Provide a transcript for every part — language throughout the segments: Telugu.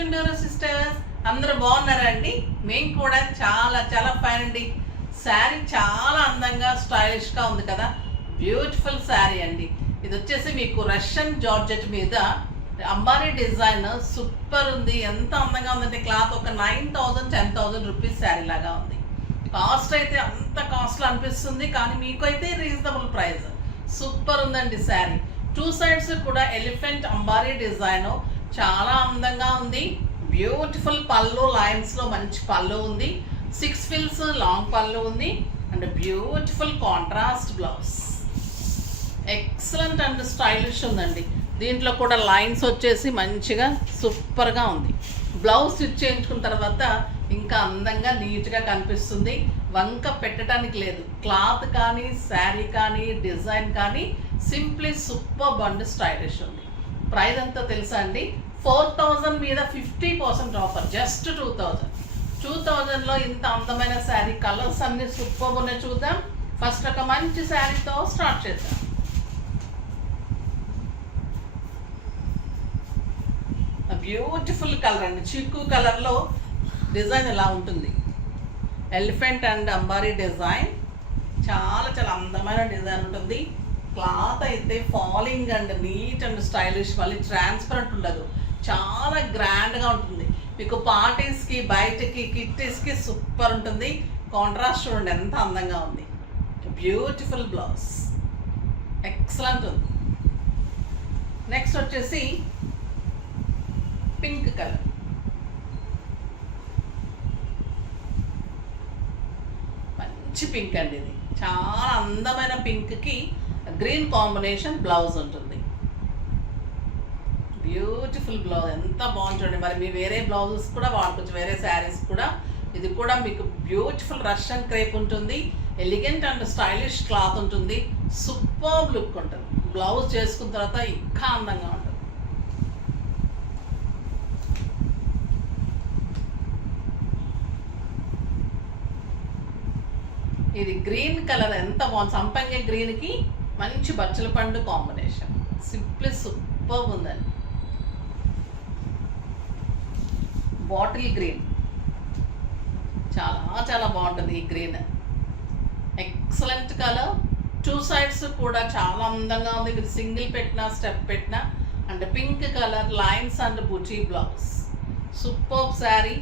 చుండూరు సిస్టర్స్, అందరూ బాగున్నారండి? మేము కూడా చాలా చాలా ఫైన్ అండి. శారీ చాలా అందంగా స్టైలిష్గా ఉంది కదా, బ్యూటిఫుల్ శారీ అండి. ఇది వచ్చేసి మీకు రష్యన్ జార్జెట్ మీద అంబారీ డిజైన్ సూపర్ ఉంది. ఎంత అందంగా ఉందంటే క్లాత్ ఒక 9,000-10,000 రూపీస్ శారీ లాగా ఉంది. కాస్ట్ అయితే అంత కాస్ట్లో అనిపిస్తుంది, కానీ మీకు అయితే రీజనబుల్ ప్రైస్. సూపర్ ఉందండి శారీ. 2 సైడ్స్ కూడా ఎలిఫెంట్ అంబారీ డిజైన్ చాలా అందంగా ఉంది. బ్యూటిఫుల్ పళ్ళు లైన్స్లో మంచి పళ్ళు ఉంది. 6 ఫిల్స్ లాంగ్ పళ్ళు ఉంది and beautiful contrast blouse. Excellent and stylish ఉందండి. దీంట్లో కూడా లైన్స్ వచ్చేసి మంచిగా సూపర్గా ఉంది. బ్లౌజ్ స్టిచ్ చేయించుకున్న తర్వాత ఇంకా అందంగా నీట్గా కనిపిస్తుంది. వంక పెట్టడానికి లేదు. క్లాత్ కానీ శారీ కానీ డిజైన్ కానీ సింప్లీ సూపర్ అండ్ స్టైలిష్ ఉంది. ప్రైస్ ఎంతో తెలుసా అండి? 4,000 మీద 50% ఆఫర్, జస్ట్ 2,000లో ఇంత అందమైన శారీ. కలర్స్ అన్ని సూపర్ ఉన్నాయి. చూద్దాం. ఫస్ట్ ఒక మంచి శారీతో స్టార్ట్ చేద్దాం. బ్యూటిఫుల్ కలర్ అండి. చిక్కు కలర్లో డిజైన్ ఇలా ఉంటుంది. ఎలిఫెంట్ అండ్ అంబారీ డిజైన్ చాలా చాలా అందమైన డిజైన్ ఉంటుంది. క్లాత్ అయితే falling and neat and stylish, మళ్ళీ ట్రాన్స్పరెంట్ ఉండదు. చాలా గ్రాండ్గా ఉంటుంది. మీకు పార్టీస్కి బయటకి కిట్టీస్కి సూపర్ ఉంటుంది. కాంట్రాస్ట్ చూడండి ఎంత అందంగా ఉంది. బ్యూటిఫుల్ బ్లౌజ్, ఎక్సలెంట్ ఉంది. నెక్స్ట్ వచ్చేసి పింక్ కలర్. మంచి పింక్ అండి. ఇది చాలా అందమైన పింక్కి గ్రీన్ కాంబినేషన్ బ్లౌజ్ ఉంటుంది. బ్యూటిఫుల్ బ్లౌజ్, ఎంత బాగుంది చూడండి. మరి మీ వేరే బ్లౌజెస్ కూడా వాడుకోవచ్చు, వేరే శారీస్ కూడా. ఇది కూడా మీకు బ్యూటిఫుల్ రష్యన్ క్రేప్ ఉంటుంది. ఎలిగెంట్ అండ్ స్టైలిష్ క్లాత్ ఉంటుంది. సూపర్ లుక్ ఉంటుంది. బ్లౌజ్ చేసుకున్న తర్వాత ఇంకా అందంగా ఉంటుంది. ఇది గ్రీన్ కలర్ ఎంత బాగుంది. సంపంగి గ్రీన్కి మంచి బచ్చల పండు కాంబినేషన్. సింప్లీ సూపర్ ఉందండి. బాటిల్ గ్రీన్ చాలా చాలా బాగుంటుంది. ఈ గ్రీన్ ఎక్సలెంట్ కలర్. 2 సైడ్స్ కూడా చాలా అందంగా ఉంది. ఇది సింగిల్ పెట్టినా స్టెప్ పెట్టినా. And pink colour lines and buti blouse. Super sari.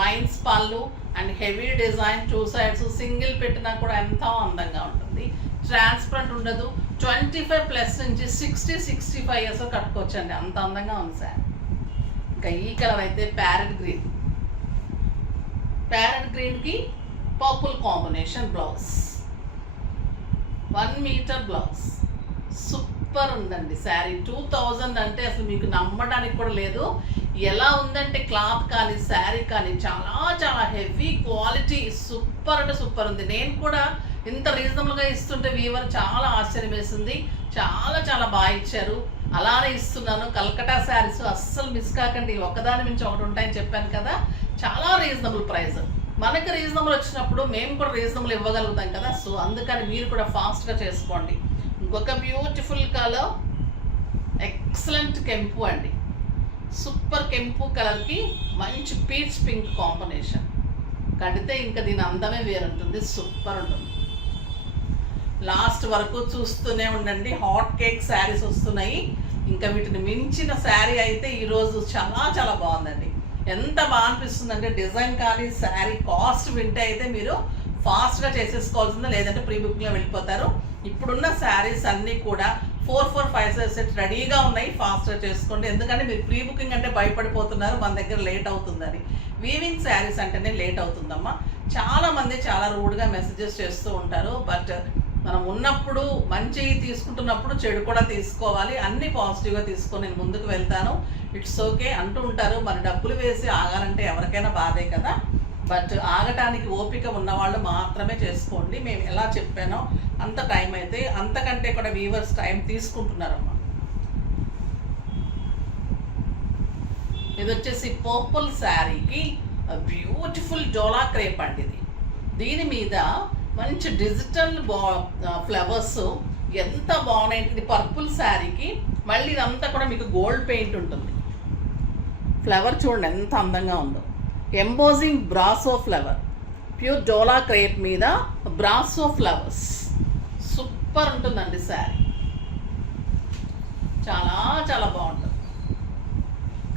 Lines పళ్ళు and heavy design. 2 sides single పెట్టినా కూడా ఎంతో అందంగా ఉంటుంది. ట్రాన్స్పరెంట్ ఉండదు. 25+ నుంచి 60-65 ఇయర్స్ కట్టుకోవచ్చు అండి. అంత అందంగా ఉంది సార్. ఇంకా ఈ కలర్ అయితే ప్యారెట్ గ్రీన్. ప్యారెట్ గ్రీన్కి purple combination blouse. 1 metre blouse. Super ఉందండి శారీ. 2,000 అంటే అసలు మీకు నమ్మడానికి కూడా లేదు. ఎలా ఉందంటే క్లాత్ కానీ శారీ కానీ చాలా చాలా హెవీ క్వాలిటీ. సూపర్ అంటే సూపర్ ఉంది. నేను కూడా ఇంత రీజనబుల్గా ఇస్తుంటే వీవర్ చాలా ఆశ్చర్యం వేసింది. చాలా చాలా బాగా ఇచ్చారు. అలానే ఇస్తున్నాను. కల్కటా శారీస్ అస్సలు మిస్ కాకండి. ఒకదాని మించి ఒకటి ఉంటాయని చెప్పాను కదా. చాలా రీజనబుల్ ప్రైస్. మనకి రీజనబుల్ వచ్చినప్పుడు మేము కూడా రీజనబుల్ ఇవ్వగలుగుతాం కదా. సో అందుకని మీరు కూడా ఫాస్ట్గా చేసుకోండి. ఇంకొక బ్యూటిఫుల్ కలర్ ఎక్సలెంట్ కెంపు అండి. సూపర్ కెంపు కలర్కి మంచి పీచ్ పింక్ కాంబినేషన్. కడితే ఇంకా దీని అందమే వేరుంటుంది. సూపర్ ఉంటుంది. లాస్ట్ వరకు చూస్తూనే ఉండండి. హాట్ కేక్ శారీస్ వస్తున్నాయి. ఇంకా వీటిని మించిన శారీ అయితే ఈరోజు చాలా చాలా బాగుందండి. ఎంత బాగా అనిపిస్తుందంటే డిజైన్ కానీ శారీ కాస్ట్ వింటే అయితే మీరు ఫాస్ట్గా చేసేసుకోవాల్సిందే, లేదంటే ప్రీ బుకింగ్లో వెళ్ళిపోతారు. ఇప్పుడున్న శారీస్ అన్నీ కూడా 4-5 సెట్ రెడీగా ఉన్నాయి. ఫాస్ట్గా చేసుకోండి. ఎందుకంటే మీరు ప్రీ బుకింగ్ అంటే భయపడిపోతున్నారు, మన దగ్గర లేట్ అవుతుందని. వీవింగ్ శారీస్ అంటేనే లేట్ అవుతుందమ్మా. చాలామంది చాలా రూడ్గా మెసేజెస్ చేస్తూ ఉంటారు. బట్ మనం ఉన్నప్పుడు మంచి తీసుకుంటున్నప్పుడు చెడు కూడా తీసుకోవాలి. అన్నీ పాజిటివ్గా తీసుకొని నేను ముందుకు వెళ్తాను. ఇట్స్ ఓకే అంటూ ఉంటారు. మరి డబ్బులు వేసి ఆగాలంటే ఎవరికైనా బాధే కదా. బట్ ఆగటానికి ఓపిక ఉన్నవాళ్ళు మాత్రమే చేసుకోండి. మేము ఎలా చెప్పానో అంత టైం అయితే అంతకంటే కూడా వీవర్స్ టైం తీసుకుంటున్నారమ్మా. ఇది వచ్చేసి పర్పుల్ శారీకి బ్యూటిఫుల్ డోలా క్రేప్ అండి. దీని మీద మంచి డిజిటల్ ఫ్లవర్స్ ఎంత బాగున్నాయి. పర్పుల్ శారీకి మళ్ళీ ఇదంతా కూడా మీకు గోల్డ్ పెయింట్ ఉంటుంది. ఫ్లవర్ చూడండి ఎంత అందంగా ఉందో. ఎంబోజింగ్ బ్రాసో ఫ్లవర్, ప్యూర్ డోలా క్రేప్ మీద బ్రాసో ఫ్లవర్స్. సూపర్ ఉంటుందండి శారీ, చాలా చాలా బాగుంటుంది.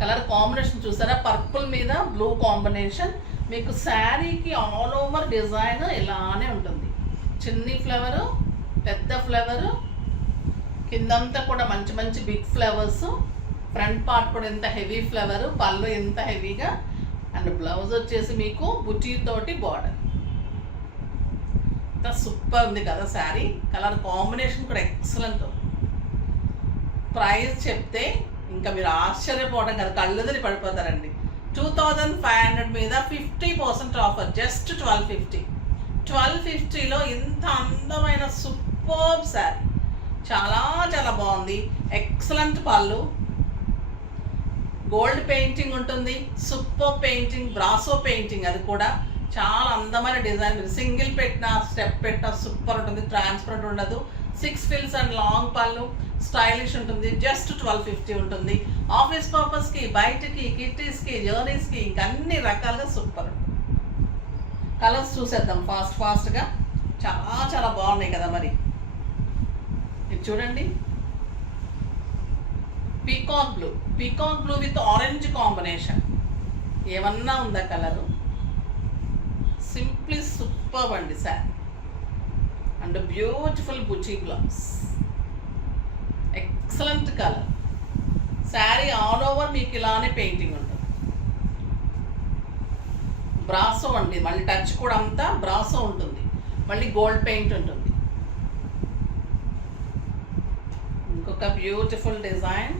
కలర్ కాంబినేషన్ చూసారా, పర్పుల్ మీద బ్లూ కాంబినేషన్. మీకు శారీకి ఆల్ ఓవర్ డిజైన్ ఇలానే ఉంటుంది. చిన్ని ఫ్లవరు, పెద్ద ఫ్లవరు, కిందంతా కూడా మంచి మంచి బిగ్ ఫ్లవర్స్, ఫ్రంట్ పార్ట్ కూడా ఎంత హెవీ ఫ్లవరు, పళ్ళు ఎంత హెవీగా, అండ్ బ్లౌజ్ వచ్చేసి మీకు బుటీ తోటి బార్డర్. ఎంత సూపర్ ఉంది కదా శారీ. కలర్ కాంబినేషన్ కూడా ఎక్సలెంట్. ప్రైస్ చెప్తే ఇంకా మీరు ఆశ్చర్యపోవడం కదా, కళ్ళుదిరి పడిపోతారండి. 2500 మీద 50% ఆఫర్, జస్ట్ 1250. 1250లో ఇంత అందమైన సూపర్ శారీ, చాలా చాలా బాగుంది. ఎక్సలెంట్ పళ్ళు, గోల్డ్ పెయింటింగ్ ఉంటుంది, సూపర్ పెయింటింగ్, బ్రాసో పెయింటింగ్, అది కూడా చాలా అందమైన డిజైన్. మీరు సింగిల్ పెట్టినా స్టెప్ పెట్టినా సూపర్ ఉంటుంది, ట్రాన్స్పరెంట్ ఉండదు. 6 ఫిల్స్ అండ్ లాంగ్ పళ్ళు, స్టైలిష్ ఉంటుంది. జస్ట్ 1250 ఉంటుంది. ఆఫీస్ పర్పస్కి, బయటకి, కిట్టీస్కి, జర్నీస్కి, ఇంకా అన్ని రకాలుగా సూపర్ ఉంటుంది. కలర్స్ చూసేద్దాం ఫాస్ట్గా. చాలా చాలా బాగున్నాయి కదా. మరి ఇది చూడండి, peacock blue with orange combination. ఏమన్నా ఉందా కలరు? సింప్లీ సూపర్ అండి శారీ. అండ్ బ్యూటిఫుల్ బుచీ blouse, excellent colour. Sari all over మీకు ఇలానే పెయింటింగ్ ఉంటుంది. బ్రాసో అండి, మళ్ళీ టచ్ కూడా అంతా బ్రాసో ఉంటుంది, మళ్ళీ గోల్డ్ పెయింట్ ఉంటుంది. ఇంకొక beautiful design,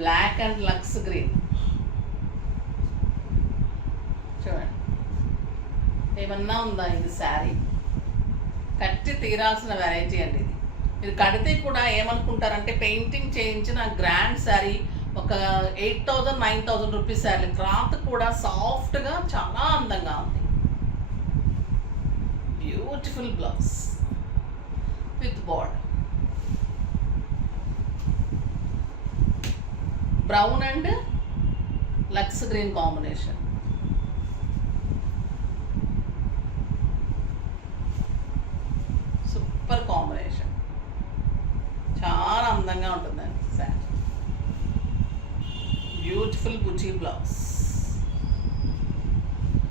black and lux green. చూడండి, ఏమన్నా ఉందా ఇది శారీ? కట్టి తీరాల్సిన వెరైటీ అండి ఇది. మీరు కడితే కూడా ఏమనుకుంటారంటే పెయింటింగ్ చేయించిన గ్రాండ్ శారీ, ఒక 8000 9000 రూపీస్ శారీ. క్లాత్ కూడా సాఫ్ట్గా చాలా అందంగా ఉంది. Beautiful blouse with border, brown and lux green combination. Super combination, చాలా అందంగా ఉంటుందండి శారీ. బ్యూటిఫుల్ బుచీ బ్లౌజ్.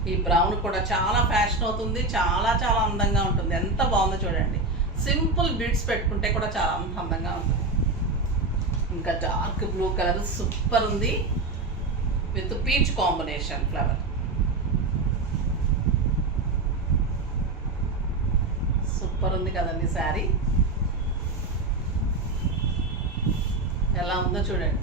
ఈ బ్రౌన్ కూడా చాలా ఫ్యాషన్ అవుతుంది, చాలా చాలా అందంగా ఉంటుంది. ఎంత బాగుందో చూడండి. సింపుల్ బీడ్స్ పెట్టుకుంటే కూడా చాలా అందంగా ఉంటుంది. ఇంకా డార్క్ బ్లూ కలర్ సూపర్ ఉంది with peach combination flower. Super ఉంది కదండి శారీ. ఎలా ఉందో చూడండి,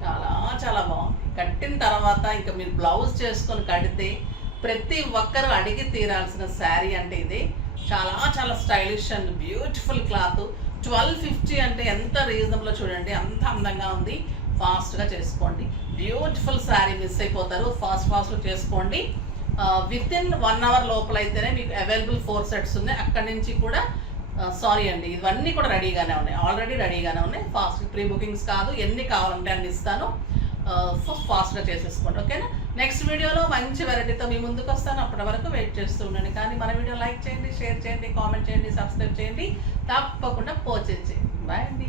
చాలా చాలా బాగుంది. కట్టిన తర్వాత ఇంకా మీరు బ్లౌజ్ చేసుకొని కడితే ప్రతి ఒక్కరు అడిగి తీరాల్సిన శారీ అంటే ఇది. చాలా చాలా స్టైలిష్ అండ్ బ్యూటిఫుల్ క్లాత్. 1250 అంటే ఎంత రీజనబుల్ చూడండి, అంత అందంగా ఉంది. ఫాస్ట్గా చేసుకోండి. బ్యూటిఫుల్ శారీ మిస్ అయిపోతారు. ఫాస్ట్గా చేసుకోండి. విత్ ఇన్ 1 అవర్ లోపల అయితేనే మీకు అవైలబుల్ 4 సెట్స్ ఉన్నాయి. అక్కడి నుంచి కూడా సారీ అండి, ఇవన్నీ కూడా రెడీగానే ఉన్నాయి, ఆల్రెడీ రెడీగానే ఉన్నాయి. ఫాస్ట్ ప్రీ బుకింగ్స్ కాదు, ఎన్ని కావాలంటే అన్ని ఇస్తాను. ఫాస్ట్గా చేసేసుకోండి, ఓకేనా. నెక్స్ట్ వీడియోలో మంచి వెరైటీతో మీ ముందుకు వస్తాను. అప్పటి వరకు వెయిట్ చేస్తూ ఉండండి. కానీ మన వీడియో లైక్ చేయండి, షేర్ చేయండి, కామెంట్ చేయండి, సబ్స్క్రైబ్ చేయండి, తప్పకుండా పర్చేజ్ చేయండి. బాయ్ అండి.